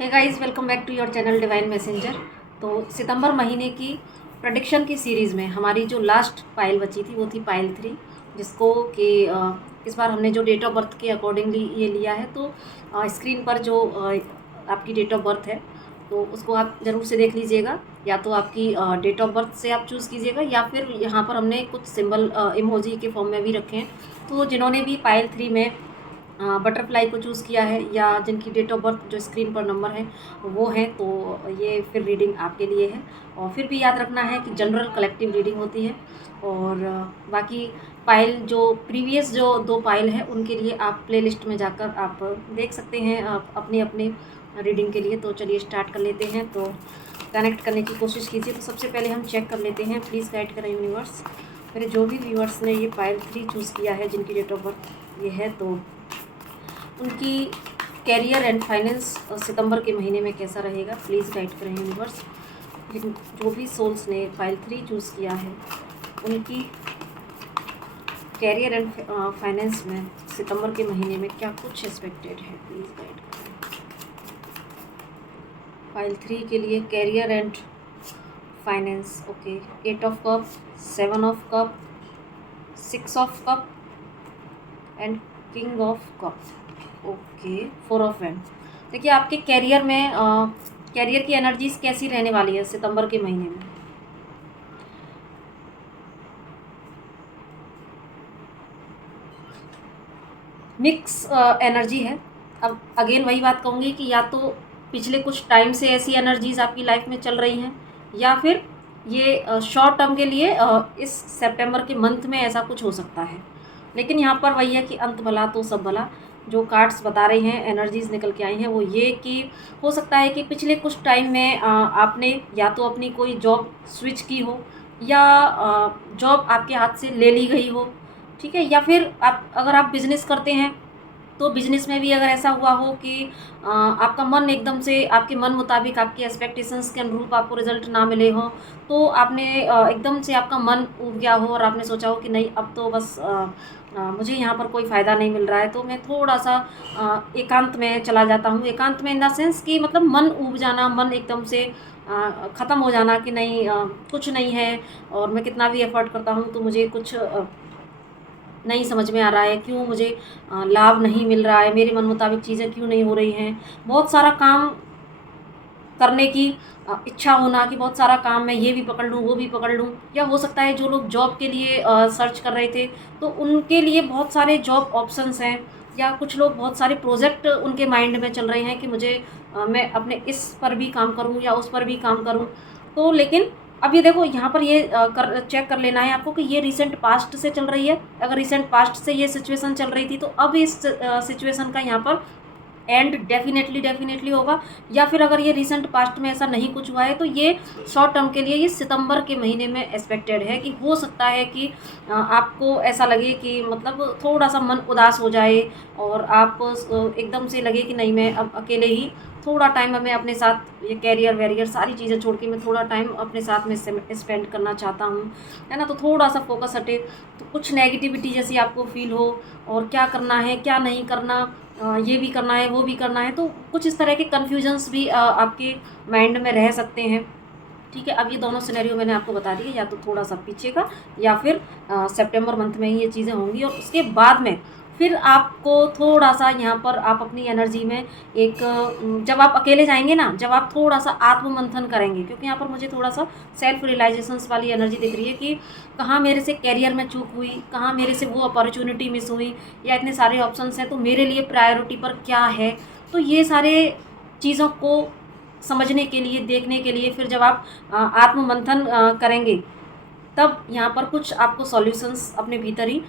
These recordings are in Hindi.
Hey guys, welcome back to your channel divine messenger. तो सितंबर महीने की प्रेडिक्शन की सीरीज़ में हमारी जो लास्ट पाइल बची थी वो थी पाइल 3, जिसको कि इस बार हमने जो डेट ऑफ बर्थ के अकॉर्डिंगली ये लिया है। तो स्क्रीन पर जो आपकी डेट ऑफ बर्थ है तो उसको आप ज़रूर से देख लीजिएगा। या तो आपकी डेट ऑफ बर्थ से आप चूज़ कीजिएगा या फिर यहाँ पर हमने कुछ सिंबल इमोजी के फॉर्म में भी रखे हैं। तो जिन्होंने भी पाइल 3 में बटरफ्लाई को चूज़ किया है या जिनकी डेट ऑफ बर्थ जो स्क्रीन पर नंबर है वो है, तो ये फिर रीडिंग आपके लिए है। और फिर भी याद रखना है कि जनरल कलेक्टिव रीडिंग होती है। और बाकी पाइल जो प्रीवियस जो 2 पाइल है उनके लिए आप प्लेलिस्ट में जाकर आप देख सकते हैं अपने अपने रीडिंग के लिए। तो चलिए स्टार्ट कर लेते हैं। तो कनेक्ट करने की कोशिश कीजिए। तो सबसे पहले हम चेक कर लेते हैं, प्लीज़ गाइड करें यूनिवर्स। मेरे जो भी व्यूअर्स ने ये पाइल 3 चूज़ किया है, जिनकी डेट ऑफ बर्थ ये है, तो उनकी कैरियर एंड फाइनेंस सितंबर के महीने में कैसा रहेगा, प्लीज़ गाइड करें यूनिवर्स। लेकिन जो भी सोल्स ने फाइल 3 चूज़ किया है उनकी कैरियर एंड फाइनेंस में सितंबर के महीने में क्या कुछ एक्सपेक्टेड है, प्लीज़ गाइड करें। फाइल 3 के लिए career and finance, okay. 8 of cup, 7 of cup, 6 of cup and king of cup, okay. 4 of wand. देखिए आपके कैरियर में कैरियर की एनर्जीज कैसी रहने वाली है सितंबर के महीने में। मिक्स एनर्जी है। अब अगेन वही बात कहूँगी कि या तो पिछले कुछ टाइम से ऐसी एनर्जीज आपकी लाइफ में चल रही हैं या फिर ये शॉर्ट टर्म के लिए इस सितंबर के मंथ में ऐसा कुछ हो सकता है। लेकिन यहाँ पर वही है कि अंत भला तो सब भला। जो कार्ड्स बता रहे हैं, एनर्जीज निकल के आई हैं, वो ये कि हो सकता है कि पिछले कुछ टाइम में आपने या तो अपनी कोई जॉब स्विच की हो या जॉब आपके हाथ से ले ली गई हो, ठीक है। या फिर अगर आप बिज़नेस करते हैं तो बिज़नेस में भी अगर ऐसा हुआ हो कि आपका मन एकदम से आपके मन मुताबिक आपके एक्सपेक्टेशंस के अनुरूप आपको रिज़ल्ट ना मिले हो, तो आपने एकदम से आपका मन ऊब गया हो और आपने सोचा हो कि नहीं, अब तो बस मुझे यहाँ पर कोई फ़ायदा नहीं मिल रहा है, तो मैं थोड़ा-सा एकांत में चला जाता हूँ। एकांत में इन द सेंस कि मतलब मन ऊब जाना, मन एकदम से ख़त्म हो जाना कि नहीं, कुछ नहीं है और मैं कितना भी एफ़र्ट करता हूँ तो मुझे कुछ नहीं समझ में आ रहा है, क्यों मुझे लाभ नहीं मिल रहा है, मेरे मन मुताबिक चीज़ें क्यों नहीं हो रही हैं। बहुत सारा काम करने की इच्छा होना कि बहुत सारा काम मैं ये भी पकड़ लूँ, वो भी पकड़ लूँ। या हो सकता है जो लोग जॉब के लिए सर्च कर रहे थे तो उनके लिए बहुत सारे जॉब ऑप्शंस हैं, या कुछ लोग बहुत सारे प्रोजेक्ट उनके माइंड में चल रहे हैं कि मुझे मैं अपने इस पर भी काम करूँ या उस पर भी काम करूँ। तो लेकिन अब ये देखो, यहाँ पर ये चेक कर लेना है आपको कि ये रिसेंट पास्ट से चल रही है। अगर रिसेंट पास्ट से ये सिचुएशन चल रही थी तो अब इस सिचुएशन का यहाँ पर एंड डेफिनेटली होगा। या फिर अगर ये रिसेंट पास्ट में ऐसा नहीं कुछ हुआ है तो ये शॉर्ट टर्म के लिए ये सितंबर के महीने में एक्सपेक्टेड है कि हो सकता है कि आपको ऐसा लगे कि मतलब थोड़ा सा मन उदास हो जाए और आप एकदम से लगे कि नहीं, मैं अब अकेले ही थोड़ा टाइम मैं अपने साथ, ये कैरियर वैरियर सारी चीज़ें छोड़ के मैं थोड़ा टाइम अपने साथ में स्पेंड करना चाहता हूँ, है ना। तो थोड़ा सा फोकस हटे, तो कुछ नेगेटिविटी जैसी आपको फील हो और क्या करना है क्या नहीं करना, ये भी करना है वो भी करना है, तो कुछ इस तरह के कन्फ्यूजन्स भी आपके माइंड में रह सकते हैं, ठीक है। अब ये दोनों सिनेरियो मैंने आपको बता दिए, या तो थोड़ा सा पीछे का या फिर सितंबर मंथ में ही ये चीज़ें होंगी। और उसके बाद में फिर आपको थोड़ा सा यहाँ पर आप अपनी एनर्जी में एक जब आप अकेले जाएंगे ना, जब आप थोड़ा सा आत्ममंथन करेंगे, क्योंकि यहाँ पर मुझे थोड़ा सा सेल्फ रियलाइजेशंस वाली एनर्जी दिख रही है कि कहाँ मेरे से कैरियर में चूक हुई, कहाँ मेरे से वो अपॉर्चुनिटी मिस हुई, या इतने सारे ऑप्शंस हैं तो मेरे लिए प्रायोरिटी पर क्या है। तो ये सारे चीज़ों को समझने के लिए, देखने के लिए फिर जब आप आत्ममंथन करेंगे तब यहाँ पर कुछ आपको सॉल्यूशंस अपने भीतर ही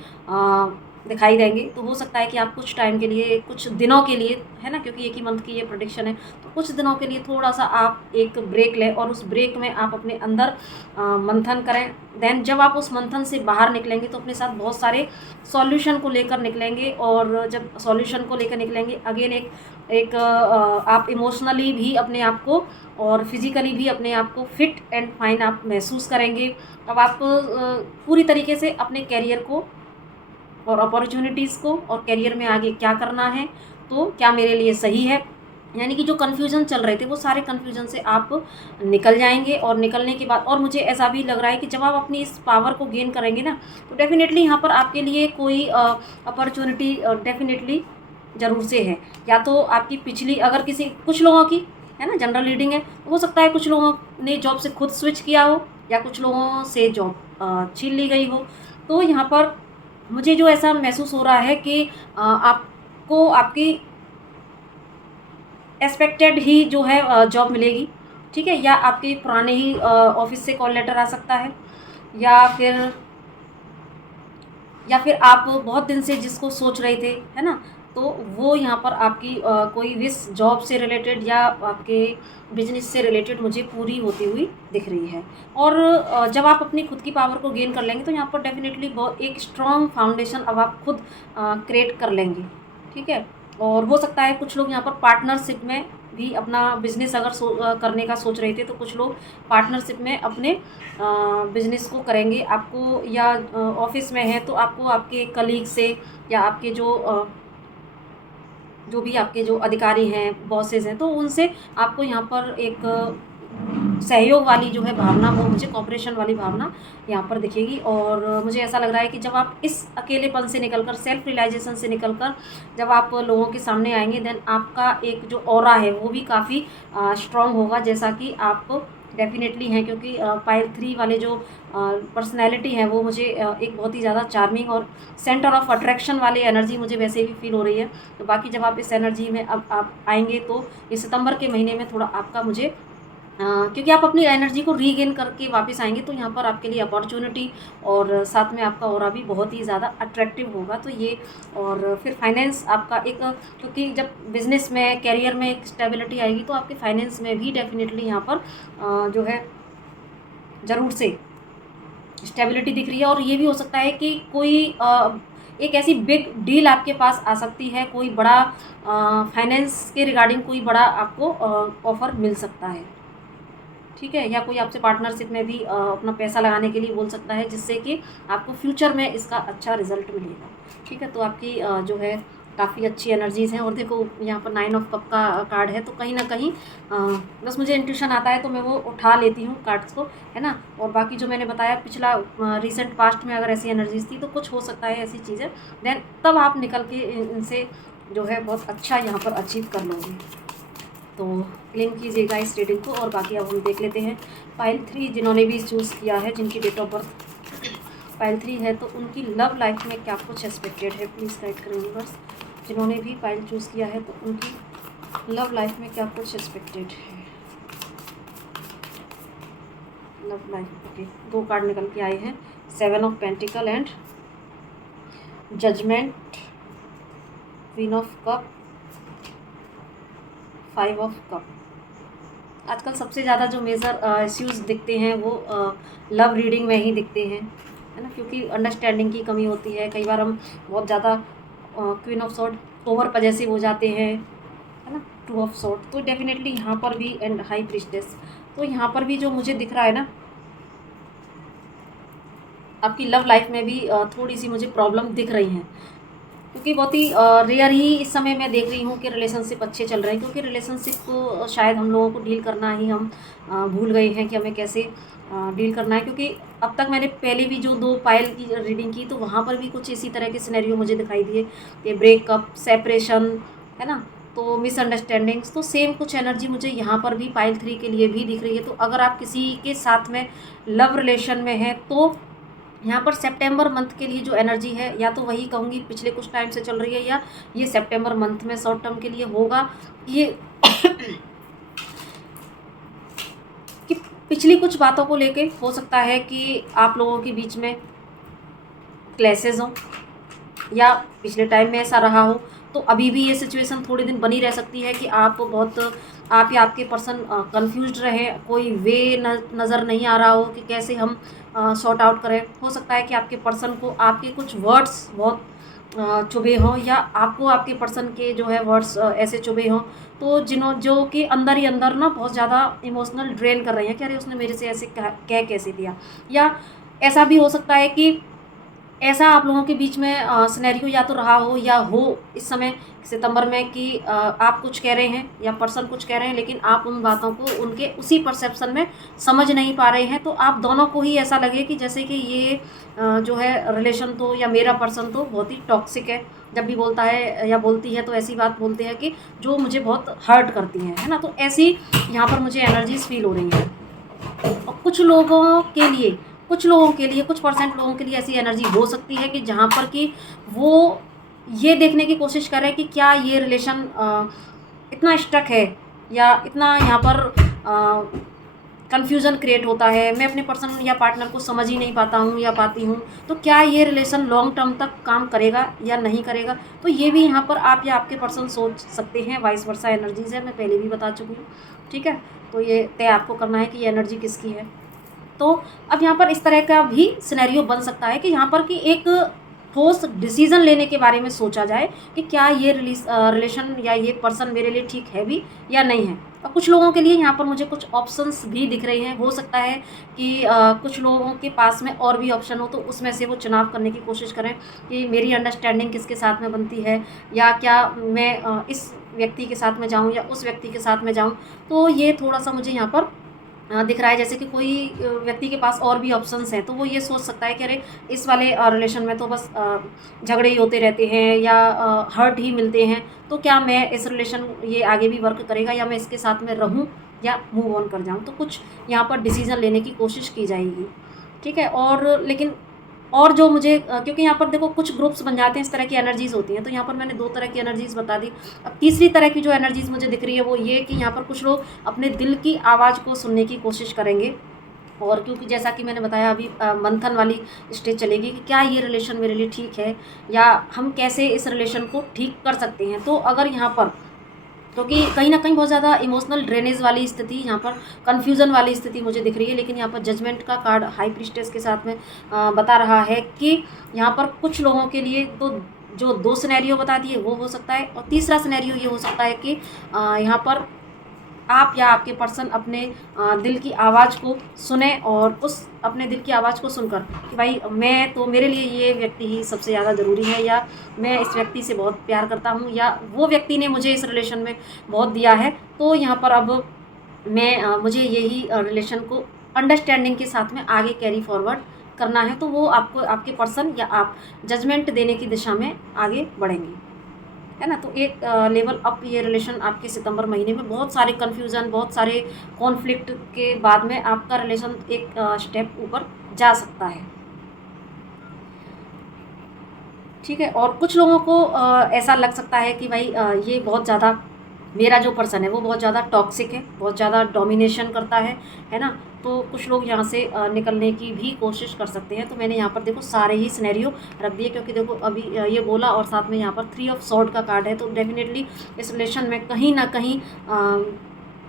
दिखाई देंगे। तो हो सकता है कि आप कुछ टाइम के लिए, कुछ दिनों के लिए, है ना, क्योंकि एक ही मंथ की ये प्रेडिक्शन है, तो कुछ दिनों के लिए थोड़ा सा आप एक ब्रेक लें और उस ब्रेक में आप अपने अंदर मंथन करें। देन जब आप उस मंथन से बाहर निकलेंगे तो अपने साथ बहुत सारे सॉल्यूशन को लेकर निकलेंगे। और जब सॉल्यूशन को लेकर निकलेंगे, अगेन एक आप इमोशनली भी अपने आप को और फिज़िकली भी अपने आप को फिट एंड फाइन आप महसूस करेंगे। अब आप पूरी तरीके से अपने कैरियर को और अपॉर्चुनिटीज़ को और करियर में आगे क्या करना है, तो क्या मेरे लिए सही है, यानी कि जो कन्फ्यूज़न चल रहे थे वो सारे कन्फ्यूज़न से आप निकल जाएंगे। और निकलने के बाद और मुझे ऐसा भी लग रहा है कि जब आप अपनी इस पावर को गेन करेंगे ना, तो डेफ़िनेटली यहाँ पर आपके लिए कोई अपॉर्चुनिटी डेफ़िनेटली ज़रूर से है। या तो आपकी पिछली अगर किसी कुछ लोगों की है ना जनरल रीडिंग है, तो हो सकता है कुछ लोगों ने जॉब से खुद स्विच किया हो या कुछ लोगों से जॉब छीन ली गई हो। तो यहाँ पर मुझे जो ऐसा महसूस हो रहा है कि आपको आपकी एक्सपेक्टेड ही जो है जॉब मिलेगी, ठीक है? या आपके पुराने ही ऑफ़िस से कॉल लेटर आ सकता है, या फिर आप बहुत दिन से जिसको सोच रहे थे, है ना? तो वो यहाँ पर आपकी कोई विश जॉब से रिलेटेड या आपके बिज़नेस से रिलेटेड मुझे पूरी होती हुई दिख रही है। और जब आप अपनी खुद की पावर को गेन कर लेंगे, तो यहाँ पर डेफ़िनेटली बहुत एक स्ट्रॉन्ग फाउंडेशन अब आप खुद क्रिएट कर लेंगे, ठीक है? और हो सकता है कुछ लोग यहाँ पर पार्टनरशिप में भी अपना बिज़नेस अगर करने का सोच रहे थे, तो कुछ लोग पार्टनरशिप में अपने बिज़नेस को करेंगे। आपको या ऑफ़िस में है तो आपको आपके कलीग से या आपके जो भी आपके जो अधिकारी हैं, बॉसेस हैं, तो उनसे आपको यहाँ पर एक सहयोग वाली जो है भावना, वो मुझे कोऑपरेशन वाली भावना यहाँ पर दिखेगी। और मुझे ऐसा लग रहा है कि जब आप इस अकेलेपन से निकलकर, सेल्फ रियलाइज़ेशन से निकलकर जब आप लोगों के सामने आएँगे, देन आपका एक जो ऑरा है वो भी काफ़ी स्ट्रॉन्ग होगा, जैसा कि आप डेफ़िनेटली हैं। क्योंकि पाइल 3 वाले जो पर्सनैलिटी है वो मुझे एक बहुत ही ज़्यादा चार्मिंग और सेंटर ऑफ अट्रैक्शन वाली एनर्जी मुझे वैसे भी फ़ील हो रही है। तो बाकी जब आप इस एनर्जी में अब आप आएँगे, तो इस सितंबर के महीने में थोड़ा आपका मुझे क्योंकि आप अपनी एनर्जी को रीगेन करके वापस आएँगे, तो यहाँ पर आपके लिए अपॉर्च्युनिटी और साथ में आपका ऑरा भी बहुत ही ज़्यादा अट्रैक्टिव होगा। तो ये और फिर फाइनेंस आपका एक, क्योंकि जब बिज़नेस में, करियर में एक स्टेबिलिटी आएगी, तो आपके फाइनेंस में भी डेफ़िनेटली यहाँ पर जो है ज़रूर से स्टेबिलिटी दिख रही है। और ये भी हो सकता है कि कोई एक ऐसी बिग डील आपके पास आ सकती है, कोई बड़ा फाइनेंस के रिगार्डिंग कोई बड़ा आपको ऑफ़र मिल सकता है, ठीक है? या कोई आपसे पार्टनरशिप में भी अपना पैसा लगाने के लिए बोल सकता है, जिससे कि आपको फ्यूचर में इसका अच्छा रिज़ल्ट मिलेगा, ठीक है? तो आपकी जो है काफ़ी अच्छी एनर्जीज़ हैं। और देखो यहाँ पर 9 ऑफ कप का कार्ड है, तो कहीं न कहीं बस मुझे इंट्यूशन आता है तो मैं वो उठा लेती हूँ कार्ड्स को, है ना? और बाकी जो मैंने बताया पिछला रिसेंट पास्ट में अगर ऐसी एनर्जीज़ थी, तो कुछ हो सकता है ऐसी चीज़ें, देन तब आप निकल के इनसे जो है बहुत अच्छा यहाँ पर अचीव कर लोगे। तो क्लेम कीजिएगा इस रीडिंग को। और बाकी अब हम देख लेते हैं पाइल 3 जिन्होंने भी चूज़ किया है, जिनकी डेट ऑफ बर्थ पाइल 3 है, तो उनकी लव लाइफ में क्या कुछ एक्सपेक्टेड है, प्लीज़ गाइड करें यूनिवर्स। जिन्होंने भी पाइल चूज़ किया है, तो उनकी लव लाइफ में क्या कुछ एक्सपेक्टेड है। लव लाइफ, ओके, 2 कार्ड निकल के आए हैं, 7 of pentacle and judgment, queen of cup, 5 of cup. आजकल सबसे ज़्यादा जो मेजर इश्यूज़ दिखते हैं वो लव रीडिंग में ही दिखते हैं, है ना? क्योंकि अंडरस्टैंडिंग की कमी होती है, कई बार हम बहुत ज़्यादा queen of sword over possessive हो जाते हैं, है ना? 2 ऑफ सॉर्ड, तो डेफिनेटली यहाँ पर भी, एंड हाई प्रीस्टेस, तो यहाँ पर भी जो मुझे दिख रहा है ना, आपकी लव लाइफ में भी थोड़ी सी मुझे प्रॉब्लम दिख रही हैं। क्योंकि बहुत ही रेयर ही इस समय मैं देख रही हूँ कि रिलेशनशिप अच्छे चल रहे हैं। क्योंकि रिलेशनशिप को शायद हम लोगों को डील करना ही हम भूल गए हैं कि हमें कैसे डील करना है। क्योंकि अब तक मैंने पहले भी जो 2 पायल की रीडिंग की, तो वहाँ पर भी कुछ इसी तरह के सिनेरियो मुझे दिखाई दिए कि ब्रेकअप, सेपरेशन, है ना? तो मिसअंडरस्टैंडिंग्स, तो सेम कुछ एनर्जी मुझे यहाँ पर भी पाइल 3 के लिए भी दिख रही है। तो अगर आप किसी के साथ में लव रिलेशन में हैं, तो यहाँ पर सितंबर मंथ के लिए जो एनर्जी है, या तो वही कहूँगी पिछले कुछ टाइम से चल रही है, या ये सितंबर मंथ में शॉर्ट टर्म के लिए होगा। ये कि पिछली कुछ बातों को लेके हो सकता है कि आप लोगों के बीच में क्लैशेस हों, या पिछले टाइम में ऐसा रहा हो, तो अभी भी ये सिचुएशन थोड़े दिन बनी रह सकती है कि आप या आपके पर्सन कंफ्यूज्ड रहे, कोई वे नज़र नहीं आ रहा हो कि कैसे हम सॉर्ट आउट करें। हो सकता है कि आपके पर्सन को आपके कुछ वर्ड्स बहुत चुभे हों, या आपको आपके पर्सन के जो है वर्ड्स ऐसे चुभे हों, तो जो कि अंदर ही अंदर ना बहुत ज़्यादा इमोशनल ड्रेन कर रही हैं कि अरे उसने मेरे से ऐसे कह कैसे दिया। या ऐसा भी हो सकता है कि ऐसा आप लोगों के बीच में सिनेरियो या तो रहा हो या हो इस समय सितंबर में कि आप कुछ कह रहे हैं या पर्सन कुछ कह रहे हैं, लेकिन आप उन बातों को उनके उसी परसेप्शन में समझ नहीं पा रहे हैं। तो आप दोनों को ही ऐसा लगे कि जैसे कि ये जो है रिलेशन तो या मेरा पर्सन तो बहुत ही टॉक्सिक है। जब भी बोलता है या बोलती है तो ऐसी बात बोलते हैं कि जो मुझे बहुत हर्ट करती है ना। तो ऐसी यहाँ पर मुझे एनर्जीज फील हो रही हैं। और कुछ लोगों के लिए कुछ परसेंट लोगों के लिए ऐसी एनर्जी हो सकती है कि जहाँ पर कि वो ये देखने की कोशिश कर रहे हैं कि क्या ये रिलेशन इतना स्टक है या इतना यहाँ पर कन्फ्यूज़न क्रिएट होता है, मैं अपने पर्सन या पार्टनर को समझ ही नहीं पाता हूँ या पाती हूँ, तो क्या ये रिलेशन लॉन्ग टर्म तक काम करेगा या नहीं करेगा। तो ये भी यहाँ पर आप या आपके पर्सन सोच सकते हैं। वाइस वर्सा एनर्जीज़ है, मैं पहले भी बता चुकी हूँ, ठीक है। तो ये तय आपको करना है कि ये एनर्जी किसकी है। तो अब यहाँ पर इस तरह का भी सिनेरियो बन सकता है कि यहाँ पर कि एक ठोस डिसीजन लेने के बारे में सोचा जाए कि क्या ये रिलेशन या ये पर्सन मेरे लिए ठीक है भी या नहीं है। और कुछ लोगों के लिए यहाँ पर मुझे कुछ ऑप्शंस भी दिख रहे हैं। हो सकता है कि कुछ लोगों के पास में और भी ऑप्शन हो, तो उसमें से वो चुनाव करने की कोशिश करें कि मेरी अंडरस्टैंडिंग किसके साथ में बनती है, या क्या मैं इस व्यक्ति के साथ में जाऊँ या उस व्यक्ति के साथ में जाऊँ। तो ये थोड़ा सा मुझे यहाँ पर दिख रहा है जैसे कि कोई व्यक्ति के पास और भी ऑप्शंस हैं, तो वो ये सोच सकता है कि अरे इस वाले रिलेशन में तो बस झगड़े ही होते रहते हैं या हर्ट ही मिलते हैं, तो क्या मैं इस रिलेशन ये आगे भी वर्क करेगा या मैं इसके साथ में रहूं या मूव ऑन कर जाऊं। तो कुछ यहाँ पर डिसीजन लेने की कोशिश की जाएगी, ठीक है। और लेकिन और जो मुझे क्योंकि यहाँ पर देखो कुछ ग्रुप्स बन जाते हैं, इस तरह की एनर्जीज़ होती हैं, तो यहाँ पर मैंने 2 तरह की एनर्जीज़ बता दी। अब तीसरी तरह की जो एनर्जीज़ मुझे दिख रही है वो ये कि यहाँ पर कुछ लोग अपने दिल की आवाज़ को सुनने की कोशिश करेंगे। और क्योंकि जैसा कि मैंने बताया अभी मंथन वाली स्टेज चलेगी कि क्या ये रिलेशन मेरे लिए ठीक है या हम कैसे इस रिलेशन को ठीक कर सकते हैं। तो अगर यहाँ पर क्योंकि कहीं ना कहीं बहुत ज़्यादा इमोशनल ड्रेनेज वाली स्थिति, यहाँ पर कन्फ्यूज़न वाली स्थिति मुझे दिख रही है। लेकिन यहाँ पर जजमेंट का कार्ड हाई प्रीस्टेस के साथ में बता रहा है कि यहाँ पर कुछ लोगों के लिए तो जो 2 सिनेरियो बता दिए वो हो सकता है, और तीसरा सिनेरियो ये हो सकता है कि यहाँ पर आप या आपके पर्सन अपने दिल की आवाज़ को सुने और उस अपने दिल की आवाज़ को सुनकर कि भाई मैं तो मेरे लिए ये व्यक्ति ही सबसे ज़्यादा ज़रूरी है, या मैं इस व्यक्ति से बहुत प्यार करता हूँ, या वो व्यक्ति ने मुझे इस रिलेशन में बहुत दिया है, तो यहाँ पर अब मुझे यही रिलेशन को अंडरस्टैंडिंग के साथ में आगे कैरी फॉरवर्ड करना है। तो वो आपको आपके पर्सन या आप जजमेंट देने की दिशा में आगे बढ़ेंगे, है ना। तो एक लेवल अप ये रिलेशन आपके सितंबर महीने में बहुत सारे कन्फ्यूज़न, बहुत सारे कॉन्फ्लिक्ट के बाद में आपका रिलेशन एक स्टेप ऊपर जा सकता है, ठीक है। और कुछ लोगों को ऐसा लग सकता है कि भाई ये बहुत ज़्यादा मेरा जो पर्सन है वो बहुत ज़्यादा टॉक्सिक है, बहुत ज़्यादा डोमिनेशन करता है ना। तो कुछ लोग यहाँ से निकलने की भी कोशिश कर सकते हैं। तो मैंने यहाँ पर देखो सारे ही सिनेरियो रख दिए, क्योंकि देखो अभी ये बोला और साथ में यहाँ पर 3 ऑफ सॉर्ड का कार्ड है। तो डेफिनेटली इस रिलेशन में कहीं ना कहीं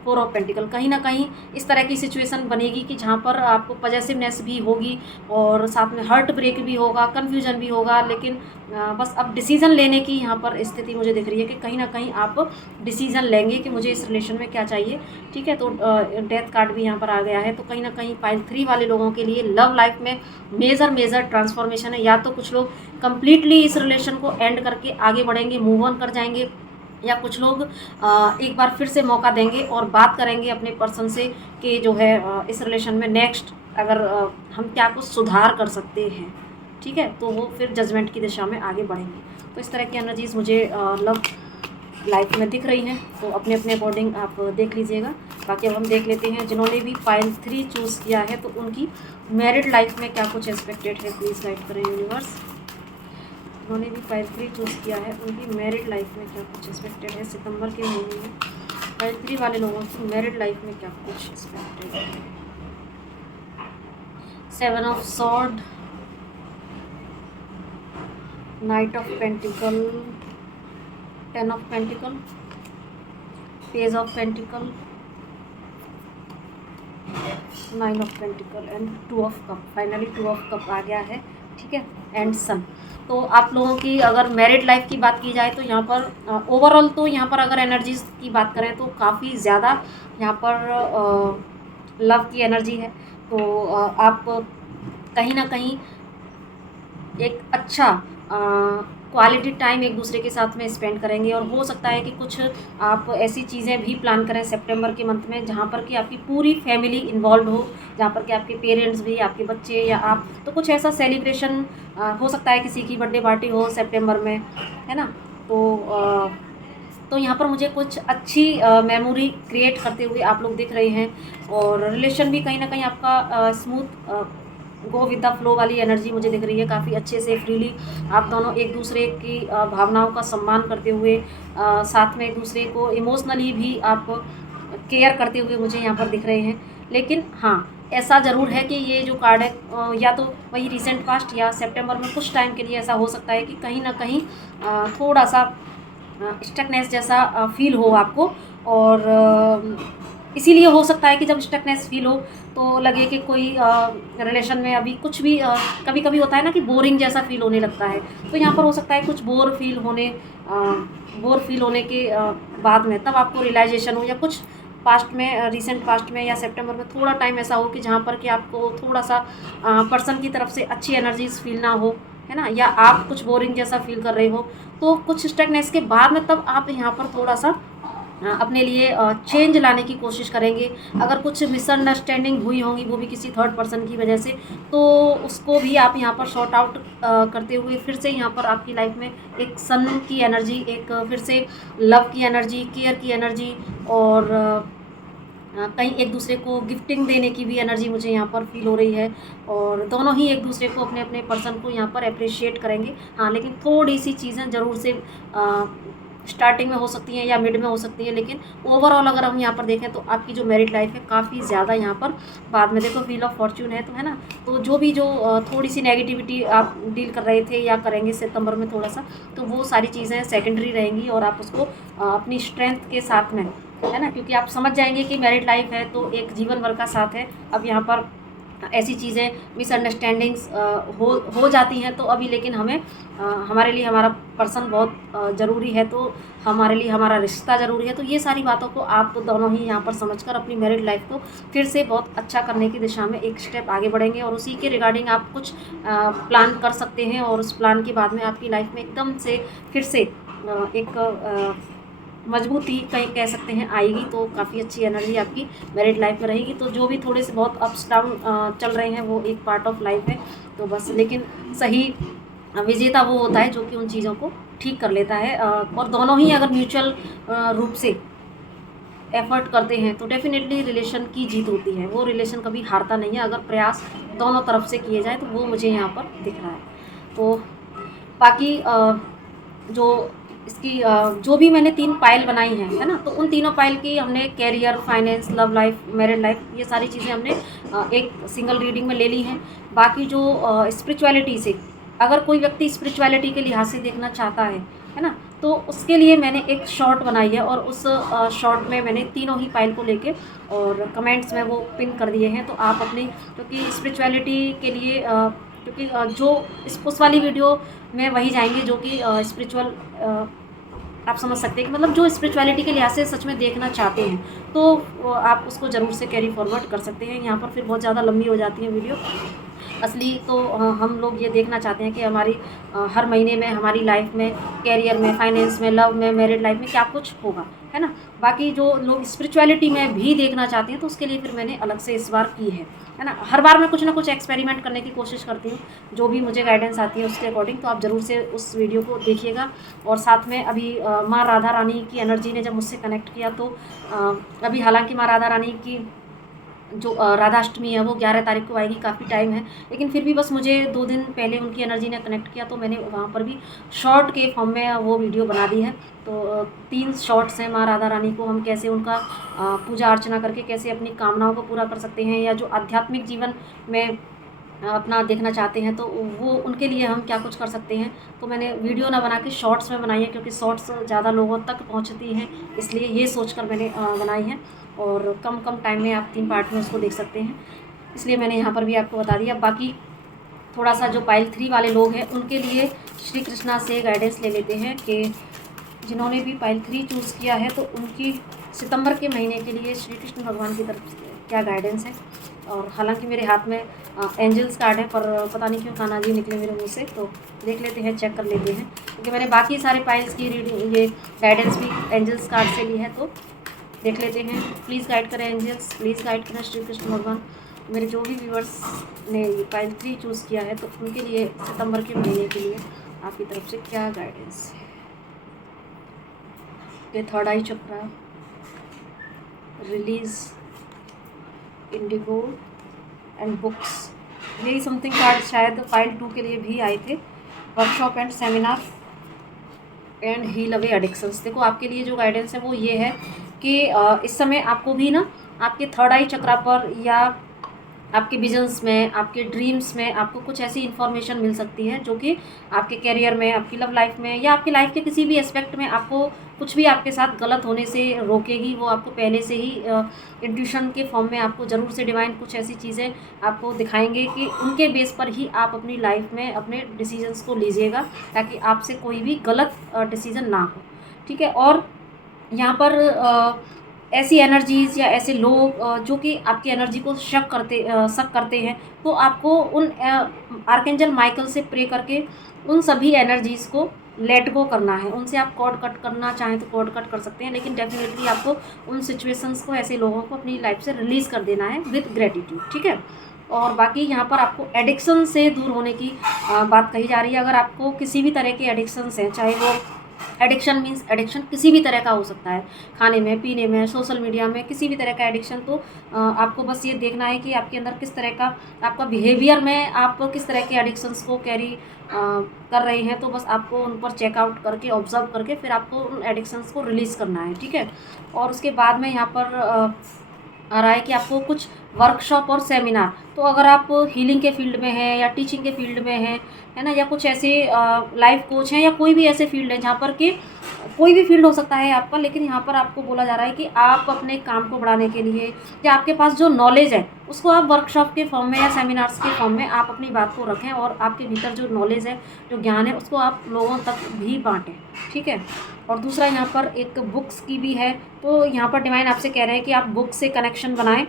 4 ऑफ पेंटिकल कहीं ना कहीं इस तरह की सिचुएशन बनेगी कि जहाँ पर आपको पॉजेसिवनेस भी होगी और साथ में हर्ट ब्रेक भी होगा, कन्फ्यूजन भी होगा। लेकिन बस अब डिसीज़न लेने की यहाँ पर स्थिति मुझे दिख रही है कि कहीं ना कहीं आप डिसीज़न लेंगे कि मुझे इस रिलेशन में क्या चाहिए, ठीक है। तो डेथ कार्ड भी यहाँ पर आ गया है। तो कहीं ना कहीं पाइल 3 वाले लोगों के लिए लव लाइफ में मेजर ट्रांसफॉर्मेशन है। या तो कुछ लोग कंप्लीटली इस रिलेशन को एंड करके आगे बढ़ेंगे, मूव ऑन कर जाएंगे, या कुछ लोग एक बार फिर से मौका देंगे और बात करेंगे अपने पर्सन से कि जो है इस रिलेशन में नेक्स्ट अगर हम क्या कुछ सुधार कर सकते हैं, ठीक है। तो वो फिर जजमेंट की दिशा में आगे बढ़ेंगे। तो इस तरह की एनर्जीज़ मुझे लव लाइफ में दिख रही हैं। तो अपने अपने अकॉर्डिंग आप देख लीजिएगा। बाकी अब हम देख लेते हैं जिन्होंने भी पाइल 3 चूज़ किया है तो उनकी मैरिड लाइफ में क्या कुछ एक्सपेक्टेड है। प्लीज़ गाइड करें यूनिवर्स। उन्होंने भी पाइल 3 चूज़ किया है, उनकी मैरिड लाइफ में क्या कुछ एक्सपेक्टेड है सितंबर के महीने में। पाइल 3 वाले लोगों की मैरिड लाइफ में क्या कुछ एक्सपेक्टेड है। 7 of sword, knight of pentacle, 10 of pentacle, page of pentacle, 9 of pentacle and 2 of cup. Finally 2 of cup आ गया है, ठीक है, एंड सन। तो आप लोगों की अगर मैरिड लाइफ की बात की जाए तो यहाँ पर ओवरऑल तो यहाँ पर अगर एनर्जीज की बात करें तो काफ़ी ज़्यादा यहाँ पर लव की एनर्जी है। तो आप कहीं ना कहीं एक अच्छा क्वालिटी टाइम एक दूसरे के साथ में स्पेंड करेंगे। और हो सकता है कि कुछ आप ऐसी चीज़ें भी प्लान करें सितंबर के मंथ में जहाँ पर कि आपकी पूरी फैमिली इन्वॉल्व हो, जहाँ पर कि आपके पेरेंट्स भी, आपके बच्चे या आप, तो कुछ ऐसा सेलिब्रेशन हो सकता है, किसी की बर्थडे पार्टी हो सितंबर में, है ना। तो यहाँ पर मुझे कुछ अच्छी मेमोरी क्रिएट करते हुए आप लोग दिख रहे हैं, और रिलेशन भी कहीं ना कहीं आपका smooth go with the flow वाली एनर्जी मुझे दिख रही है। काफ़ी अच्छे से फ्रीली आप दोनों एक दूसरे की भावनाओं का सम्मान करते हुए, साथ में एक दूसरे को इमोशनली भी आप केयर करते हुए मुझे यहाँ पर दिख रहे हैं। लेकिन हाँ, ऐसा ज़रूर है कि ये जो कार्ड है या तो वही रिसेंट पास्ट या सितंबर में कुछ टाइम के लिए ऐसा हो सकता है कि कहीं ना कहीं थोड़ा सा स्टकनेस जैसा फील हो आपको। और इसीलिए हो सकता है कि जब स्टकनेस फील हो तो लगे कि कोई रिलेशन में अभी कुछ भी कभी कभी होता है ना कि बोरिंग जैसा फील होने लगता है। तो यहाँ पर हो सकता है कुछ बोर फील होने के बाद में तब आपको रियलाइजेशन हो, या कुछ पास्ट में, रिसेंट पास्ट में या सितंबर में थोड़ा टाइम ऐसा हो कि जहाँ पर कि आपको थोड़ा सा पर्सन की तरफ से अच्छी एनर्जीज फील ना हो, है ना, या आप कुछ बोरिंग जैसा फील कर रहे हो। तो कुछ स्टकनेस के बाद में तब आप यहाँ पर थोड़ा सा अपने लिए चेंज लाने की कोशिश करेंगे। अगर कुछ मिसअंडरस्टैंडिंग हुई होंगी, वो भी किसी थर्ड पर्सन की वजह से, तो उसको भी आप यहाँ पर सॉर्ट आउट करते हुए फिर से यहाँ पर आपकी लाइफ में एक सन की एनर्जी, एक फिर से लव की एनर्जी, केयर की एनर्जी, और कहीं एक दूसरे को गिफ्टिंग देने की भी एनर्जी मुझे यहाँ पर फील हो रही है। और दोनों ही एक दूसरे को, अपने अपने पर्सन को यहाँ पर अप्रिशिएट करेंगे। हाँ, लेकिन थोड़ी सी चीज़ें ज़रूर से स्टार्टिंग में हो सकती हैं या मिड में हो सकती है, लेकिन ओवरऑल अगर हम यहाँ पर देखें तो आपकी जो मैरिड लाइफ है काफ़ी ज़्यादा यहाँ पर बाद में, देखो व्हील ऑफ फॉर्च्यून है तो, है ना। तो जो थोड़ी सी नेगेटिविटी आप डील कर रहे थे या करेंगे सितंबर में थोड़ा सा, तो वो सारी चीज़ें सेकेंडरी रहेंगी, और आप उसको अपनी स्ट्रेंथ के साथ में, है ना, क्योंकि आप समझ जाएंगे कि मैरिड लाइफ है तो एक जीवन भर का साथ है। अब यहाँ पर ऐसी चीज़ें, मिसअंडरस्टैंडिंग्स हो जाती हैं तो अभी, लेकिन हमें हमारे लिए हमारा पर्सन बहुत ज़रूरी है, तो हमारे लिए हमारा रिश्ता ज़रूरी है। तो ये सारी बातों को आप दोनों ही यहाँ पर समझकर अपनी मैरिड लाइफ को फिर से बहुत अच्छा करने की दिशा में एक स्टेप आगे बढ़ेंगे, और उसी के रिगार्डिंग आप कुछ प्लान कर सकते हैं, और उस प्लान के बाद में आपकी लाइफ में एकदम से फिर से एक मजबूती कहीं कह सकते हैं आएगी। तो काफ़ी अच्छी एनर्जी आपकी मैरिड लाइफ में रहेगी। तो जो भी थोड़े से बहुत अप्स डाउन चल रहे हैं वो एक पार्ट ऑफ लाइफ है, तो बस, लेकिन सही विजेता वो होता है जो कि उन चीज़ों को ठीक कर लेता है। और दोनों ही अगर म्यूचुअल रूप से एफर्ट करते हैं तो डेफिनेटली रिलेशन की जीत होती है। वो रिलेशन कभी हारता नहीं है अगर प्रयास दोनों तरफ से किए जाए, तो वो मुझे यहाँ पर दिख रहा है। तो बाकी जो इसकी जो भी मैंने 3 पाइल बनाई हैं, है ना, तो उन तीनों पाइल की हमने career, finance, love life, married life, ये सारी चीज़ें हमने एक सिंगल रीडिंग में ले ली हैं। बाकी जो स्पिरिचुअलिटी से, अगर कोई व्यक्ति स्पिरिचुअलिटी के लिहाज से देखना चाहता है ना, तो उसके लिए मैंने एक शॉर्ट बनाई है, और उस शॉर्ट में मैंने तीनों ही पाइल को लेके और कमेंट्स में वो पिन कर दिए हैं। तो आप अपनी, क्योंकि स्पिरिचुअलिटी के लिए क्योंकि जो उस वाली वीडियो में वही जाएंगे जो कि स्पिरिचुअल, आप समझ सकते हैं कि मतलब जो स्पिरिचुअलिटी के लिहाज से सच में देखना चाहते हैं, तो आप उसको ज़रूर से कैरी फॉरवर्ड कर सकते हैं। यहाँ पर फिर बहुत ज़्यादा लंबी हो जाती है वीडियो। असली तो हम लोग ये देखना चाहते हैं कि हमारी हर महीने में हमारी लाइफ में, कैरियर में, फाइनेंस में, लव में, मैरिड लाइफ में क्या कुछ होगा, है ना। बाकी जो लोग स्पिरिचुअलिटी में भी देखना चाहते हैं तो उसके लिए फिर मैंने अलग से इस बार की है ना। हर बार मैं कुछ ना कुछ एक्सपेरिमेंट करने की कोशिश करती हूँ, जो भी मुझे गाइडेंस आती है उसके अकॉर्डिंग। तो आप ज़रूर से उस वीडियो को देखिएगा। और साथ में अभी माँ राधा रानी की एनर्जी ने जब मुझसे कनेक्ट किया, तो अभी हालांकि माँ राधा रानी की जो राधाष्टमी है वो 11 तारीख को आएगी, काफ़ी टाइम है, लेकिन फिर भी बस मुझे 2 दिन पहले उनकी एनर्जी ने कनेक्ट किया, तो मैंने वहाँ पर भी शॉर्ट के फॉर्म में वो वीडियो बना दी है। तो 3 शॉर्ट्स हैं, माँ राधा रानी को हम कैसे उनका पूजा अर्चना करके कैसे अपनी कामनाओं को पूरा कर सकते हैं, या जो आध्यात्मिक जीवन में अपना देखना चाहते हैं तो वो उनके लिए हम क्या कुछ कर सकते हैं। तो मैंने वीडियो ना बना के शॉर्ट्स में बनाई है, क्योंकि शॉर्ट्स ज़्यादा लोगों तक पहुंचती हैं, इसलिए ये सोचकर मैंने बनाई है। और कम टाइम में आप 3 पार्ट में उसको देख सकते हैं, इसलिए मैंने यहाँ पर भी आपको बता दिया। बाकी थोड़ा सा जो पाइल 3 वाले लोग हैं उनके लिए श्री कृष्णा से गाइडेंस ले लेते हैं कि जिन्होंने भी पाइल 3 चूज़ किया है तो उनकी सितंबर के महीने के लिए श्री कृष्ण भगवान की तरफ क्या गाइडेंस है। और हालांकि मेरे हाथ में एंजल्स कार्ड है, पर पता नहीं क्यों कान्हा जी निकले मेरे मुँह से, तो देख लेते हैं, चेक कर लेते हैं, क्योंकि मैंने बाकी सारे पाइल्स की रीडिंग, ये गाइडेंस भी एंजल्स कार्ड से ली है। तो देख लेते हैं। प्लीज़ गाइड करें एंजल्स, प्लीज़ गाइड करें श्री कृष्ण भगवान। मेरे जो भी व्यूअर्स ने ये पाइल 3 चूज़ किया है, तो उनके लिए सितंबर के महीने के लिए आपकी तरफ से क्या गाइडेंस है। ये third eye chakra, release, indigo and books, यही समथिंग कार्ड शायद पाइल 2 के लिए भी आए थे। Workshop and seminar and heal away addictions. देखो आपके लिए जो गाइडेंस है वो ये है कि इस समय आपको भी ना आपके थर्ड आई चक्रा पर या आपके विजन्स में, आपके ड्रीम्स में आपको कुछ ऐसी इन्फॉर्मेशन मिल सकती है जो कि आपके करियर में, आपकी लव लाइफ में या आपकी लाइफ के किसी भी एस्पेक्ट में आपको कुछ भी आपके साथ गलत होने से रोकेगी। वो आपको पहले से ही इंट्यूशन के फॉर्म में आपको ज़रूर से डिवाइन कुछ ऐसी चीज़ें आपको दिखाएंगे कि उनके बेस पर ही आप अपनी लाइफ में अपने डिसीजंस को लीजिएगा, ताकि आपसे कोई भी गलत डिसीज़न ना हो। ठीक है। और यहाँ पर ऐसी एनर्जीज़ या ऐसे लोग जो कि आपकी एनर्जी को शक करते हैं, तो आपको उन आर्कएंजल माइकल से प्रे करके उन सभी एनर्जीज़ को लेट गो करना है। उनसे आप कॉर्ड कट करना चाहें तो कॉर्ड कट कर सकते हैं, लेकिन डेफिनेटली आपको उन सिचुएशंस को, ऐसे लोगों को अपनी लाइफ से रिलीज़ कर देना है विद ग्रेटिट्यूड। ठीक है। और बाकी यहाँ पर आपको एडिक्शन से दूर होने की बात कही जा रही है। अगर आपको किसी भी तरह के एडिक्शंस हैं, चाहे वो एडिक्शन मीन्स एडिक्शन किसी भी तरह का हो सकता है, खाने में, पीने में, सोशल मीडिया में, किसी भी तरह का एडिक्शन, तो आपको बस ये देखना है कि आपके अंदर किस तरह का आपका बिहेवियर में आप किस तरह के एडिक्शंस को कैरी कर रहे हैं। तो बस आपको उन पर चेकआउट करके, ऑब्जर्व करके फिर आपको उन एडिक्शंस को रिलीज़ करना है। ठीक है। और उसके बाद में यहाँ पर आ रहा है कि आपको कुछ वर्कशॉप और सेमिनार, तो अगर आप हीलिंग के फील्ड में हैं या टीचिंग के फील्ड में हैं, है ना, या कुछ ऐसे लाइफ कोच हैं या कोई भी ऐसे फील्ड है जहाँ पर कि कोई भी फील्ड हो सकता है आपका, लेकिन यहाँ पर आपको बोला जा रहा है कि आप अपने काम को बढ़ाने के लिए या आपके पास जो नॉलेज है उसको आप वर्कशॉप के फॉर्म में या सेमिनार्स के फॉर्म में आप अपनी बात को रखें, और आपके भीतर जो नॉलेज है, जो ज्ञान है, उसको आप लोगों तक भी बांटें। ठीक है। और दूसरा यहाँ पर एक बुक्स की भी है, तो यहाँ पर डिवाइन आपसे कह रहे हैं कि आप बुक से कनेक्शन बनाएं,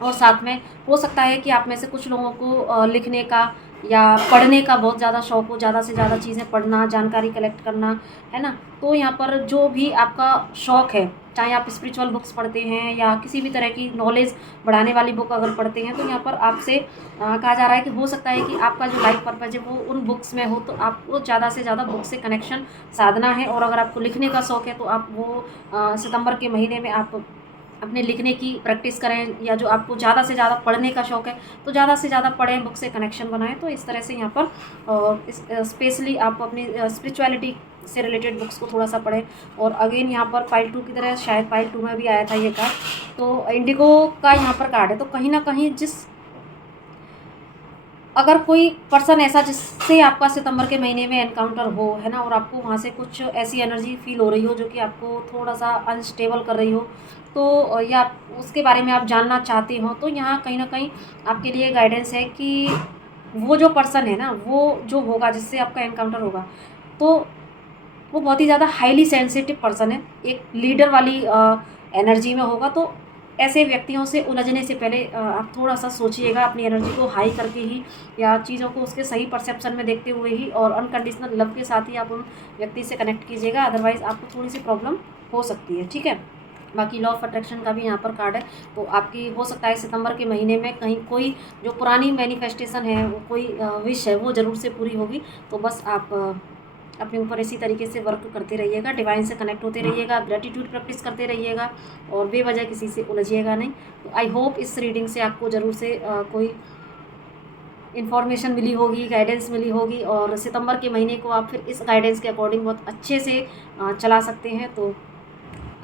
और साथ में हो सकता है कि आप में से कुछ लोगों को लिखने का या पढ़ने का बहुत ज़्यादा शौक़ हो, ज़्यादा से ज़्यादा चीज़ें पढ़ना, जानकारी कलेक्ट करना, है ना। तो यहाँ पर जो भी आपका शौक़ है, चाहे आप स्पिरिचुअल बुक्स पढ़ते हैं या किसी भी तरह की नॉलेज बढ़ाने वाली बुक अगर पढ़ते हैं, तो यहाँ पर आपसे कहा जा रहा है कि हो सकता है कि आपका जो लाइफ पर्पज़ है वो उन बुक्स में हो, तो आपको ज़्यादा से ज़्यादा बुक से कनेक्शन साधना है। और अगर आपको लिखने का शौक़ है तो आप वो सितंबर के महीने में आप अपने लिखने की प्रैक्टिस करें, या जो आपको ज़्यादा से ज़्यादा पढ़ने का शौक़ है तो ज़्यादा से ज़्यादा पढ़ें, बुक से कनेक्शन बनाएं। तो इस तरह से यहाँ पर स्पेशली आप अपनी स्पिरिचुअलिटी से रिलेटेड बुक्स को थोड़ा सा पढ़ें। और अगेन यहाँ पर पाइल 2 की तरह, शायद पाइल 2 में भी आया था ये कार्ड, तो इंडिगो का यहाँ पर कार्ड है। तो कहीं ना कहीं अगर कोई पर्सन ऐसा जिससे आपका सितंबर के महीने में एनकाउंटर हो, है ना, और आपको वहाँ से कुछ ऐसी एनर्जी फील हो रही हो जो कि आपको थोड़ा सा अनस्टेबल कर रही हो, तो या उसके बारे में आप जानना चाहते हो, तो यहाँ कहीं ना कहीं आपके लिए गाइडेंस है कि वो जो पर्सन है ना, वो जो होगा जिससे आपका एनकाउंटर होगा, तो वो बहुत ही ज़्यादा हाईली सेंसिटिव पर्सन है, एक लीडर वाली एनर्जी में होगा। तो ऐसे व्यक्तियों से उलझने से पहले आप थोड़ा सा सोचिएगा, अपनी एनर्जी को हाई करके ही या चीज़ों को उसके सही परसेप्शन में देखते हुए ही और अनकंडीशनल लव के साथ ही आप उन व्यक्ति से कनेक्ट कीजिएगा, अदरवाइज़ आपको थोड़ी सी प्रॉब्लम हो सकती है। ठीक है। बाकी लॉ ऑफ अट्रैक्शन का भी यहाँ पर कार्ड है, तो आपकी हो सकता है सितंबर के महीने में कहीं कोई जो पुरानी मैनिफेस्टेशन है, वो कोई विश है, वो ज़रूर से पूरी होगी। तो बस आप अपने ऊपर इसी तरीके से वर्क करते रहिएगा, डिवाइन से कनेक्ट होते रहिएगा, ग्रेटिट्यूड प्रैक्टिस करते रहिएगा, और बेवजह किसी से उलझिएगा नहीं। तो आई होप इस रीडिंग से आपको ज़रूर से कोई इन्फॉर्मेशन मिली होगी, गाइडेंस मिली होगी, और सितंबर के महीने को आप फिर इस गाइडेंस के अकॉर्डिंग बहुत अच्छे से चला सकते हैं। तो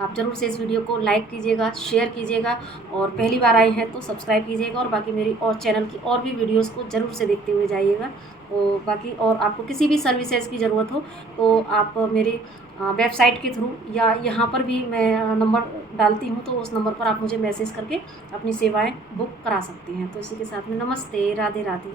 आप ज़रूर से इस वीडियो को लाइक कीजिएगा, शेयर कीजिएगा, और पहली बार आए हैं तो सब्सक्राइब कीजिएगा, और बाकी मेरी और चैनल की और भी वीडियोस को ज़रूर से देखते हुए जाइएगा। तो बाकी और आपको किसी भी सर्विसेज की ज़रूरत हो तो आप मेरे वेबसाइट के थ्रू या यहाँ पर भी मैं नंबर डालती हूँ, तो उस नंबर पर आप मुझे मैसेज करके अपनी सेवाएं बुक करा सकते हैं। तो इसी के साथ में नमस्ते, राधे राधे।